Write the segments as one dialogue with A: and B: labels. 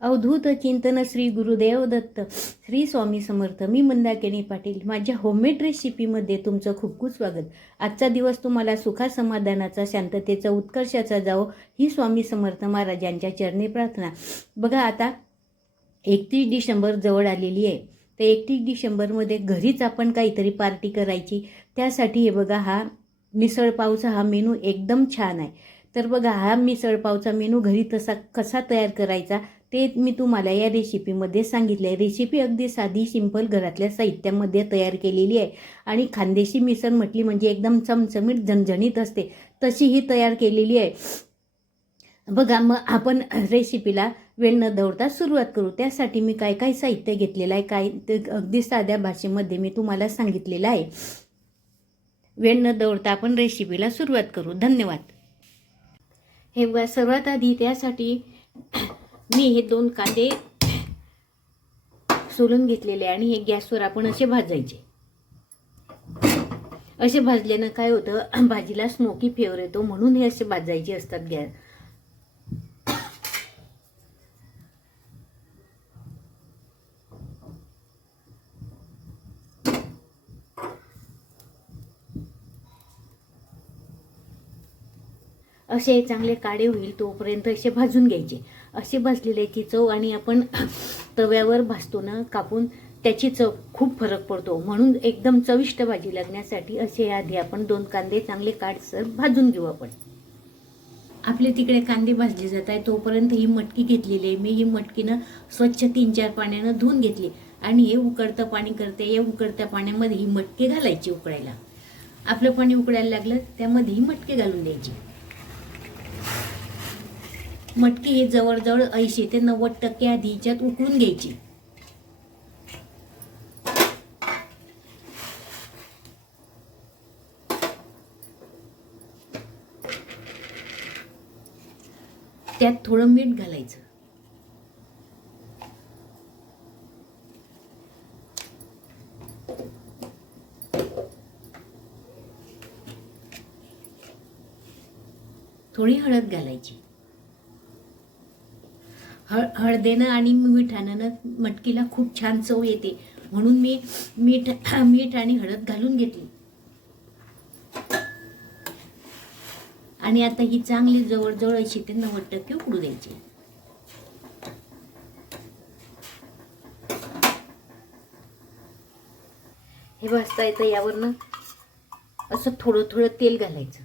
A: अवधूत चिंतन श्री गुरुदेव दत्त श्री स्वामी समर्थ मी मंदाकिनी पाटील माझ्या होममेड रेसिपीमध्ये तुमचं खूप खूप स्वागत. आजचा दिवस तुम्हाला सुखा समाधानाचा शांततेचा उत्कर्षाचा जावो ही स्वामी समर्थ महाराजांच्या चरणी प्रार्थना. बघा आता एकतीस डिसेंबर जवळ आलेली आहे. तर एकतीस डिसेंबरमध्ये घरीच आपण काहीतरी पार्टी करायची. त्यासाठी हे बघा हा मिसळपावचा हा मेनू एकदम छान आहे. तर बघा हा मिसळपावचा मेनू घरी तसा कसा तयार करायचा? ते मी तुम्हाला या रेसिपीमध्ये सांगितले आहे. रेसिपी अगदी साधी सिंपल घरातल्या साहित्यामध्ये तयार केलेली आहे. आणि खानदेशी मिसळ म्हटली म्हणजे एकदम चमचमीत झणझणीत असते. तशी ही तयार केलेली आहे. बघा मग आपण रेसिपीला वेळ न दौडता सुरुवात करू. त्यासाठी मी काय काय साहित्य घेतलेलं आहे काय ते अगदी साध्या भाषेमध्ये मी तुम्हाला सांगितलेलं आहे. वेळ न दौडता आपण रेसिपीला सुरुवात करू. धन्यवाद. हे बघा सर्वात आधी त्यासाठी मी हे दोन कांदे सोलून घेतलेले आणि हे गॅसवर आपण असे भाजायचे. असे भाजल्यानं काय होतं भाजीला स्मोकी फ्लेवर येतो म्हणून हे असे भाजायचे असतात गॅस. असे चांगले काळे होईल तोपर्यंत असे भाजून घ्यायचे. असे भाजलेल्याची चव आणि आपण तव्यावर भाजतो ना कापून त्याची चव खूप फरक पडतो. म्हणून एकदम चविष्ट भाजी लागण्यासाठी असे आधी आपण दोन कांदे चांगले काटसर भाजून घेऊ आपण. आपले तिकडे कांदे भाजले जात आहे तोपर्यंत ही मटकी घेतलेली आहे. मी ही मटकीनं स्वच्छ तीन चार पाण्यानं धुवून घेतली आणि हे उकडतं पाणी करते या उकडत्या पाण्यामध्ये ही मटकी घालायची उकडायला आपलं पाणी उकडायला लागलं त्यामध्ये ही मटकी घालून द्यायची. मटकी हे जवळजवळ ऐंशी ते नव्वद टक्के आधी हिच्यात उकळून घ्यायची. त्यात थोडं मीठ घालायचं. थोडी हळद घालायची. हळ हळदेनं आणि मिठानं ना मटकीला खूप छान चव येते. म्हणून मी मीठ मीठ आणि हळद घालून घेतली. आणि आता ही चांगली जवळजवळ अशी ते नव्वद टक्के उकडू द्यायची. हे भाजता येतं यावरनं असं थोडं थोडं तेल घालायचं.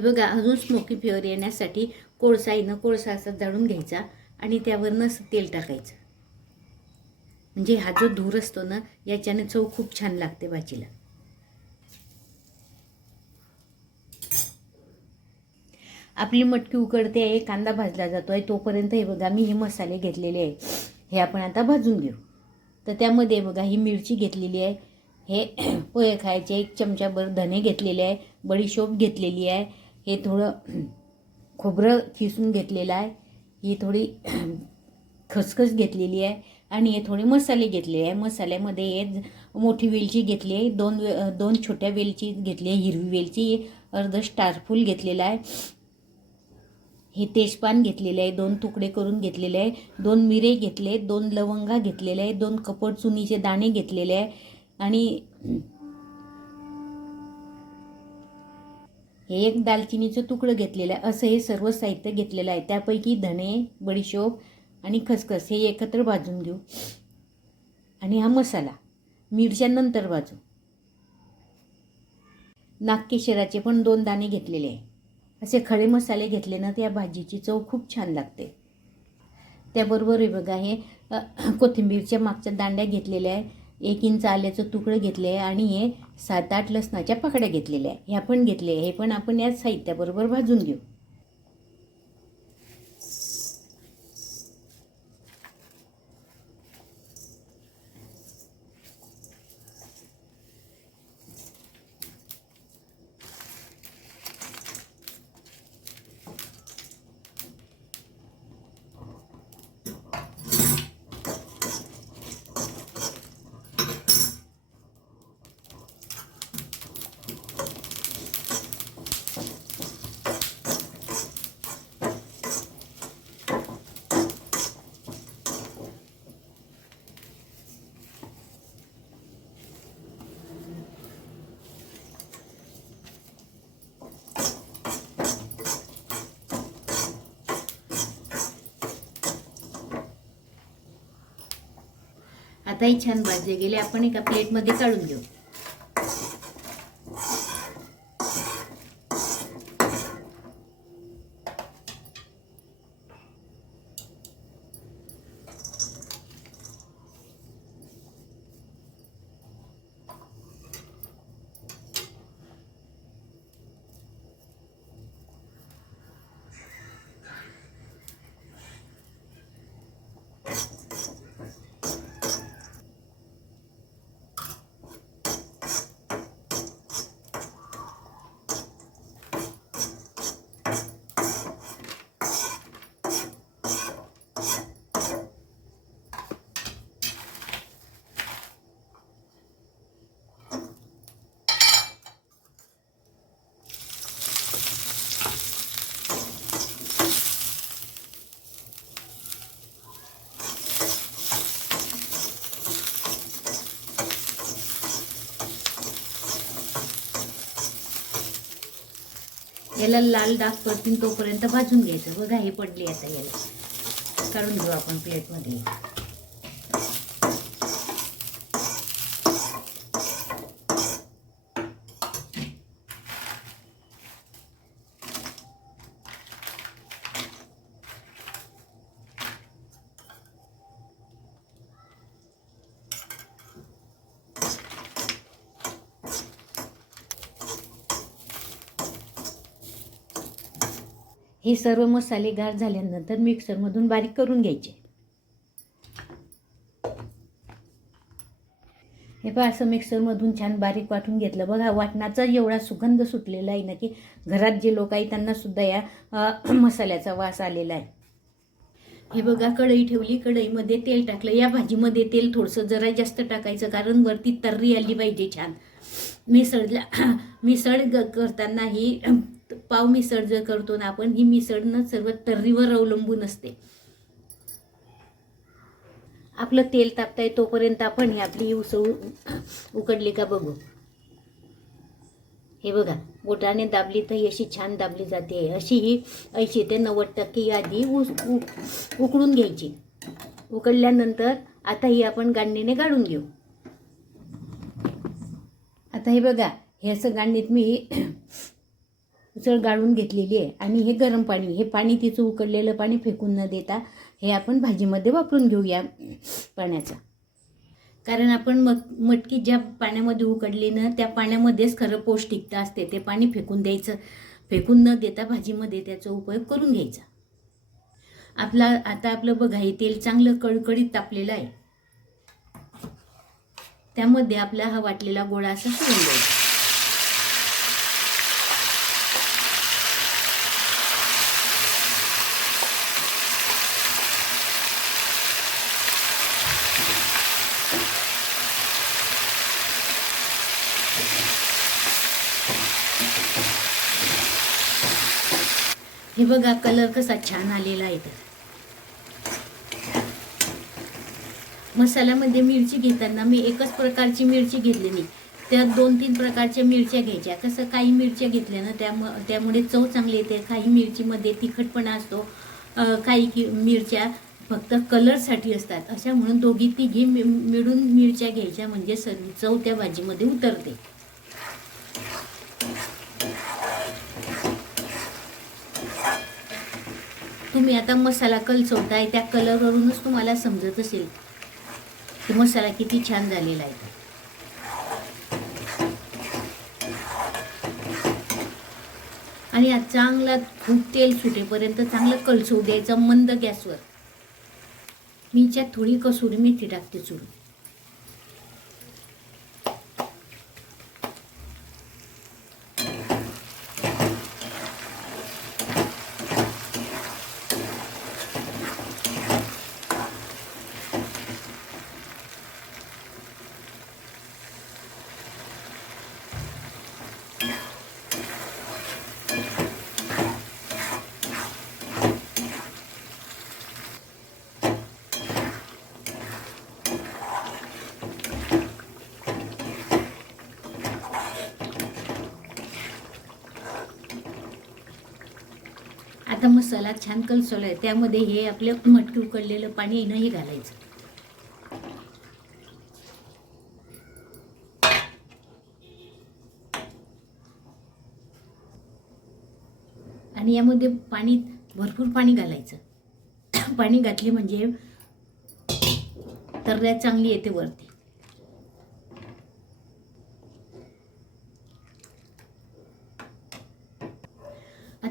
A: हे बघा अजून स्मोकी फ्लेवर येण्यासाठी कोळसा येणं कोळसा असा जाळून घ्यायचा आणि त्यावरनं असं तेल टाकायचं. म्हणजे हा जो धूर असतो ना याच्याने चव खूप छान लागते भाजीला. आपली मटकी उकडते आहे कांदा भाजला जातो आहे तोपर्यंत हे बघा मी हे मसाले घेतलेले आहे. हे आपण आता भाजून घेऊ. तर त्यामध्ये बघा ही मिरची घेतलेली आहे. हे पोहे खायचे एक चमचाभर धने घेतलेले आहे बडीशोप घेतलेली आहे. हे थोडं खोबरं खिसून घेतलेलं आहे. ही थोडी खसखस घेतलेली आहे आणि हे थोडे मसाले घेतले आहे. मसाल्यामध्ये हे मोठी वेलची घेतली आहे. दोन वे दोन छोट्या वेलची घेतली आहे. हिरवी वेलची अर्ध स्टारफूल घेतलेला आहे. हे तेजपान घेतलेले आहे. दोन तुकडे करून घेतलेले आहे. दोन मिरे घेतले दोन लवंगा घेतलेले आहे दोन कपड चुनीचे दाणे घेतलेले आहे. आणि हे एक दालचिनीचं तुकडं घेतलेलं आहे. असं हे सर्व साहित्य घेतलेलं आहे. त्यापैकी धणे बडीशोप आणि खसखस हे एकत्र भाजून घेऊ. आणि हा मसाला मिरच्या नंतर भाजू. नागकेशराचे पण दोन दाणे घेतलेले आहे. असे खडे मसाले घेतले ना त्या भाजीची चव खूप छान लागते. त्याबरोबर हे बघा हे कोथिंबीरच्या मागच्या दांड्या घेतलेल्या आहे. एक इंच आल्याचं तुकडं घेतलं आहे आणि हे सात आठ लसणाच्या पाकड्या घेतलेल्या आहे. ह्या पण घेतले हे पण आपण याच साहित्याबरोबर भाजून घेऊ. आताही छान भाजले गेले. आपण एका प्लेटमध्ये काढून घेऊ. याला लाल डाग पडतील तोपर्यंत भाजून घ्यायचं. बघा हे पडली आता याला. काढून घेऊ आपण प्लेटमध्ये हे सर्व मसाले गार झाल्यानंतर मिक्सरमधून बारीक करून घ्यायचे. हे पहा असं मिक्सरमधून छान बारीक वाटून घेतलं. बघा वाटणाचा एवढा सुगंध सुटलेला आहे ना की घरात जे लोक आहे त्यांना सुद्धा या मसाल्याचा वास आलेला आहे. हे बघा कढई ठेवली. कढईमध्ये तेल टाकलं. या भाजीमध्ये तेल थोडंसं जरा जास्त टाकायचं कारण वरती तर्री आली पाहिजे छान. मिसळला मिसळ करताना ही पाव मिसळ जर करतो ना आपण ही मिसळणं सर्व तर्रीवर अवलंबून असते. आपलं तेल तापताय तोपर्यंत आपण ही आपली उसळ उकडली का बघू. हे बघा बोटाने दाबली तर अशी छान दाबली जाते. अशी ही ऐंशी ते नव्वद टक्के आधी उस उकडून घ्यायची. उकडल्यानंतर आता ही आपण गांडीने गाळून घेऊ. आता हे बघा हे असं गांडीत मी उसळ गाळून घेतलेली आहे. आणि हे गरम पाणी हे पाणी तिचं उकडलेलं पाणी फेकून न देता हे आपण भाजीमध्ये वापरून घेऊया पाण्याचा. कारण आपण मग मटकी ज्या पाण्यामध्ये उकडली ना त्या पाण्यामध्येच खरं पौष्टिकता असते. ते पाणी फेकून द्यायचं फेकून न देता भाजीमध्ये त्याचा उपयोग करून घ्यायचा. आपला आता आपलं बघा हे तेल चांगलं कडकडीत तापलेलं आहे. त्यामध्ये आपला हा वाटलेला गोळा असा सोडून द्यायचा. हे बघा कलर कसा छान आलेला आहे तर. मसाल्यामध्ये मिरची घेताना मी एकच प्रकारची मिरची घेतली नाही त्यात दोन तीन प्रकारच्या मिरच्या घ्यायच्या. कसं काही मिरच्या घेतल्या ना त्यामु त्यामुळे चव चांगली येते. काही मिरचीमध्ये तिखटपणा असतो. काही कि मिरच्या फक्त कलरसाठी असतात. अशा म्हणून दोघी तिघी मिळून मिरच्या घ्यायच्या. म्हणजे सर चव त्या भाजीमध्ये उतरते. तुम्ही आता मसाला कलसवताय त्या कलरवरूनच तुम्हाला समजत असेल. की मसाला किती छान झालेला आहे. आणि हा चांगला खूप तेल सुटेपर्यंत चांगलं कलसवू द्यायचं मंद गॅसवर. मी थोडी कसुरी मेथी टाकते चुरून. मसाला छान कलसवला आहे. त्यामध्ये हे आपलं मटकी उकडलेलं पाणी नाही घालायचं. आणि यामध्ये पाणी भरपूर पाणी घालायचं. पाणी घातले म्हणजे तरल्या चांगली येते वरती.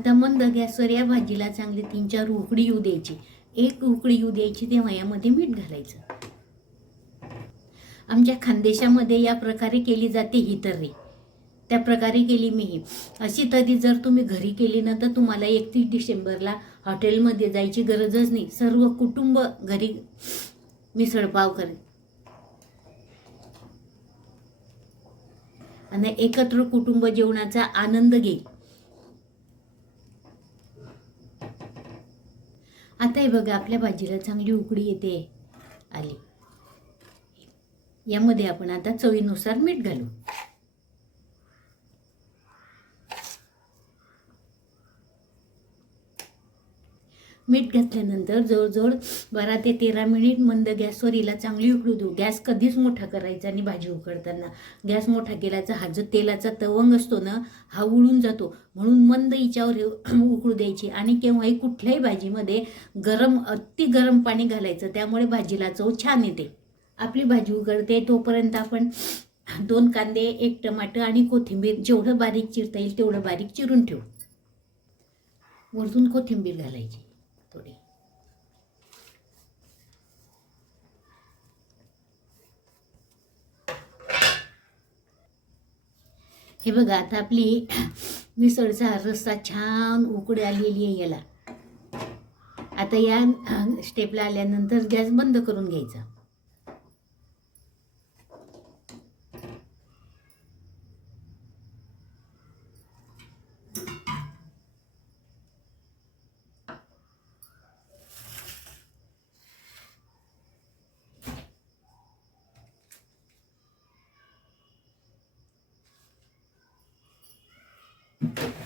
A: आता मंद गॅसवर या भाजीला चांगली तीन चार उकडी येऊ द्यायची. एक उकडी येऊ द्यायची तेव्हा यामध्ये मीठ घालायचं. आमच्या खानदेशामध्ये या प्रकारे केली जाते ही तर्री. त्या प्रकारे केली मी ही. अशी तरी जर तुम्ही घरी केली ना तर तुम्हाला एकतीस डिसेंबरला हॉटेलमध्ये जायची गरजच नाही. सर्व कुटुंब घरी मिसळपाव करेल आणि एकत्र कुटुंब जेवणाचा आनंद घेईल. आता हे बघा आपल्या भाजीला चांगली उकडी येते. आली. यामध्ये आपण आता चवीनुसार मीठ घालू. मीठ घातल्यानंतर जवळजवळ बारा ते तेरा मिनिट मंद गॅसवर हिला चांगली उकळू देऊ. गॅस कधीच मोठा करायचा आणि भाजी उकडताना. गॅस मोठा केल्याचा हा जो तेलाचा तवंग असतो ना हा उडून जातो. म्हणून मंद हिच्यावर उकळू द्यायची. आणि केव्हाही कुठल्याही भाजीमध्ये गरम अति गरम पाणी घालायचं. त्यामुळे भाजीला चव छान येते. आपली भाजी उकळते तोपर्यंत आपण दोन कांदे एक टमाटर आणि कोथिंबीर जेवढं बारीक चिरता येईल तेवढं बारीक चिरून ठेवू. वरतून कोथिंबीर घालायची थोडी हे बघा आता आपली मिसळचा रस्सा छान उकडे आलेली आहे याला. आता या स्टेपला आल्यानंतर गॅस बंद करून घ्यायचा. you.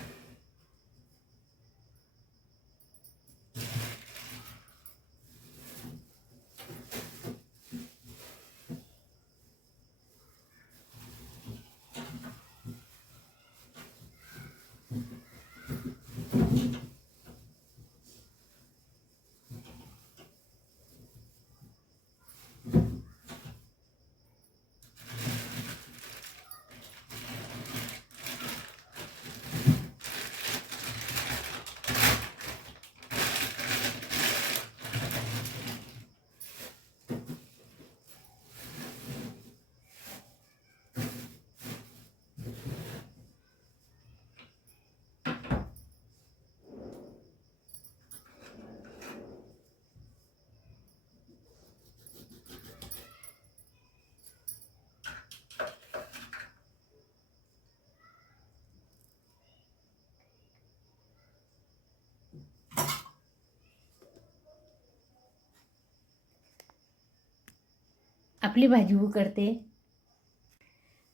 A: आपली भाजी उकडते.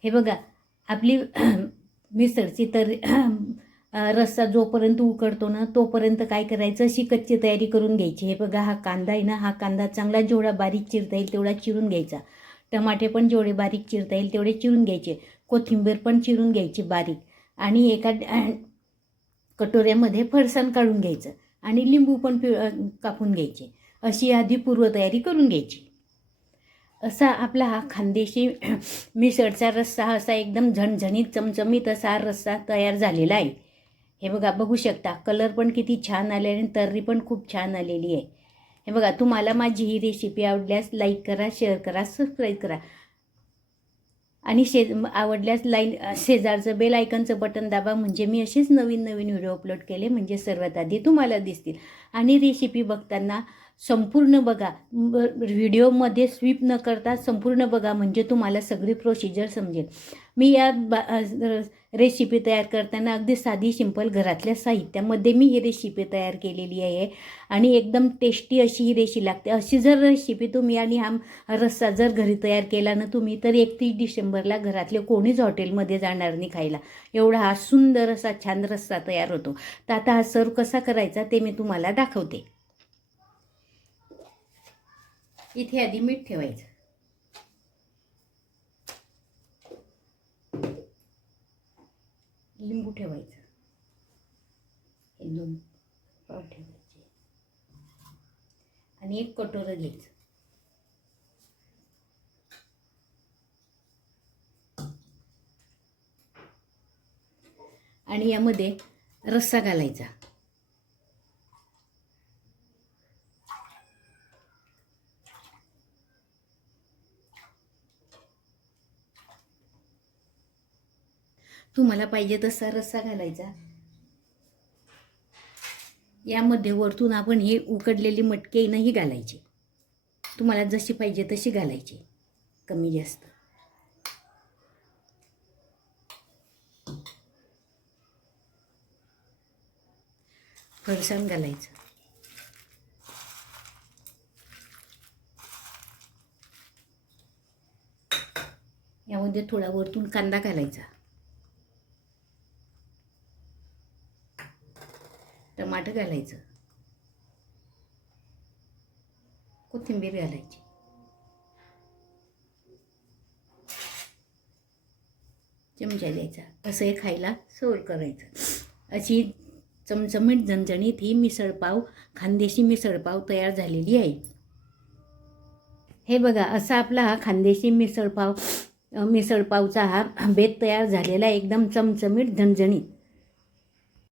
A: हे बघा आपली मिसळची तर रस्सा जोपर्यंत उकडतो ना तोपर्यंत काय करायचं? अशी कच्ची तयारी करून घ्यायची. हे बघा हा कांदा आहे ना हा कांदा चांगला जेवढा बारीक चिरता येईल तेवढा चिरून घ्यायचा. टमाटे पण जेवढे बारीक चिरता येईल तेवढे चिरून घ्यायचे. कोथिंबीर पण चिरून घ्यायची बारीक. आणि एका कटोऱ्यामध्ये फरसाण काढून घ्यायचं. आणि लिंबू पण पि कापून घ्यायचे. अशी आधी पूर्वतयारी करून घ्यायची. असा आपला हा खानदेशी मिसळचा रस्सा असा एकदम झणझणीत चमचमीत असा हा रस्सा तयार झालेला आहे. हे बघा बघू शकता. कलर पण किती छान आले आणि तर्री पण खूप छान आलेली आहे. हे बघा तुम्हाला माझी ही रेसिपी आवडल्यास लाईक करा शेअर करा सबस्क्राईब करा. आणि शे आवडल्यास लाईन शेजारचं बेल आयकनचं बटन दाबा म्हणजे मी असेच नवीन नवीन व्हिडिओ अपलोड केले म्हणजे सर्वात आधी तुम्हाला दिसतील. आणि रेसिपी बघताना संपूर्ण बघा. व्हिडिओमध्ये स्वीप न करता संपूर्ण बघा म्हणजे तुम्हाला सगळी प्रोसिजर समजेल. मी या बा रेसिपी तयार करताना अगदी साधी सिंपल घरातल्या साहित्यामध्ये मी ही रेसिपी तयार केलेली आहे. आणि एकदम टेस्टी अशी ही रेशी लागते. अशी जर रेसिपी तुम्ही आणि हा रस्सा जर घरी तयार केला ना तुम्ही तर एकतीस डिसेंबरला घरातले कोणीच हॉटेलमध्ये जाणार नाही खायला. एवढा हा सुंदर असा छान रस्सा तयार होतो. तर आता हा सर्व कसा करायचा ते मी तुम्हाला दाखवते. इथे आधी मीठ ठेवायचं. लिंबू ठेवायचं. हे दोन पाव ठेवायचे. आणि एक कटोरं घ्यायचं. आणि यामध्ये रस्सा घालायचा. तुम्हाला पाहिजे तसा रस्सा घालायचा. यामध्ये वरतून आपण हे उकडलेली मटके नाही घालायचे. तुम्हाला जशी पाहिजे तशी घालायची कमी जास्त. फरसाण घालायचं. यामध्ये थोडा वरतून कांदा घालायचा. टमाटर घालायचं. कोथिंबीर घालायची. चमचा द्यायचा. असं हे खायला सोय करायचं. अशी चमचमीत झणझणीत ही मिसळपाव खानदेशी मिसळपाव तयार झालेली आहे. हे बघा असा आपला हा खानदेशी मिसळपाव मिसळपावचा हा बेत तयार झालेला आहे. एकदम चमचमीत झणझणीत.